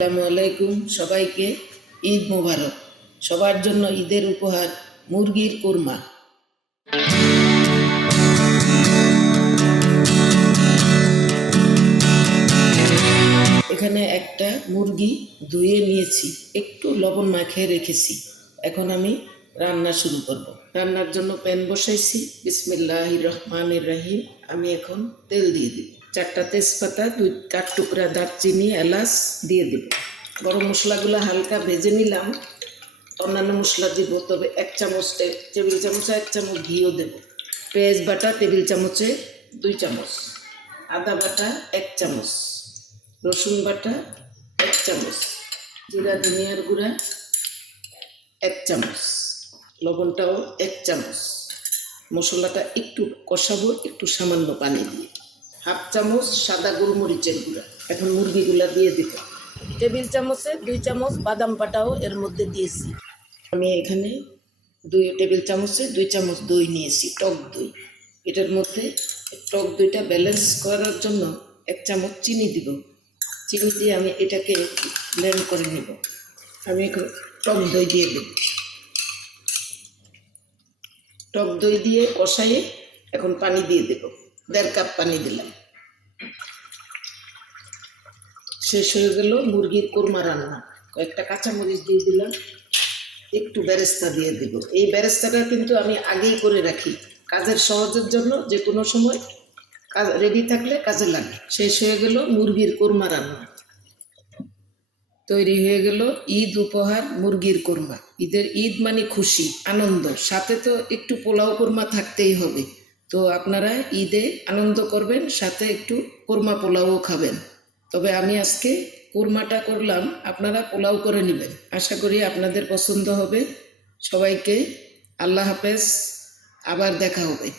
আসসালামু আলাইকুম সবাইকে। ঈদ মোবারক। সবার জন্য ঈদের উপহার, মুরগির কোরমা। এখানে একটা মুরগি ধুয়ে নিয়েছি, একটু লবণ মাখিয়ে রেখেছি। এখন আমি রান্না শুরু করব। রান্নার জন্য প্যান বসাইছি। বিসমিল্লাহ রহমান রাহিম। আমি এখন তেল দিয়ে দিব। চারটা তেজপাতা, দুই, চার টুকরা দারচিনি, এলাচ দিয়ে দিব। গরম মশলাগুলো হালকা ভেজে নিলাম। অন্যান্য মশলা দিব, তবে এক চামচ টেবিল চামচে এক চামচ ঘিও দেব। পেঁয়াজ বাটা, টেবিল চামচে দুই চামচ। আদা বাটা, এক চামচ। রসুন বাটা, এক চামচ। জিরা, ধনিয়ার গুঁড়া, এক চামচ। লবণটাও এক চামচ। মশলাটা একটু কষাবো, একটু সামান্য পানি দিয়ে। হাফ চামচ সাদা গোলমরিচের গুঁড়া। এখন মুরগিগুলা দিয়ে দিব। টেবিল চামচে দুই চামচ বাদাম পাটাও এর মধ্যে দিয়েছি। আমি এখানে দুই টেবিল চামচে দুই চামচ দই নিয়েছি টক দই। এটার মধ্যে টক দইটা ব্যালেন্স করার জন্য এক চামচ চিনি দিব। চিনি দিয়ে আমি এটাকে ব্লেন্ড করে নেব। আমি এখন টক দই দিয়ে দেব। টক দই দিয়ে কষাইয়ে এখন পানি দিয়ে দেব। দেড় কাপ পানি দিলাম। শেষ হয়ে গেল মুরগির কোরমা রান্না। কয়েকটা কাঁচামরিচ দিয়ে দিলাম, একটু বেরেস্তা দিয়ে দেব। এই ব্যারেস্তাটা কিন্তু আমি আগেই করে রাখি। কাজের সহজের জন্য যে কোনো সময় কাজ রেডি থাকলে কাজে লাগে। শেষ হয়ে গেল মুরগির কোরমা রান্না। তৈরি হয়ে গেল ঈদ উপহার মুরগির কোরমা। ঈদের ঈদ মানে খুশি, আনন্দ। সাথে তো একটু পোলাও কোরমা থাকতেই হবে। তো আপনারা ঈদে আনন্দ করবেন, সাথে একটু কোরমা পোলাও খাবেন। তবে আমি আজকে কোরমাটা করলাম, আপনারা পোলাও করে নেবেন। আশা করি আপনাদের পছন্দ হবে। সবাইকে আল্লাহ হাফেজ, আবার দেখা হবে।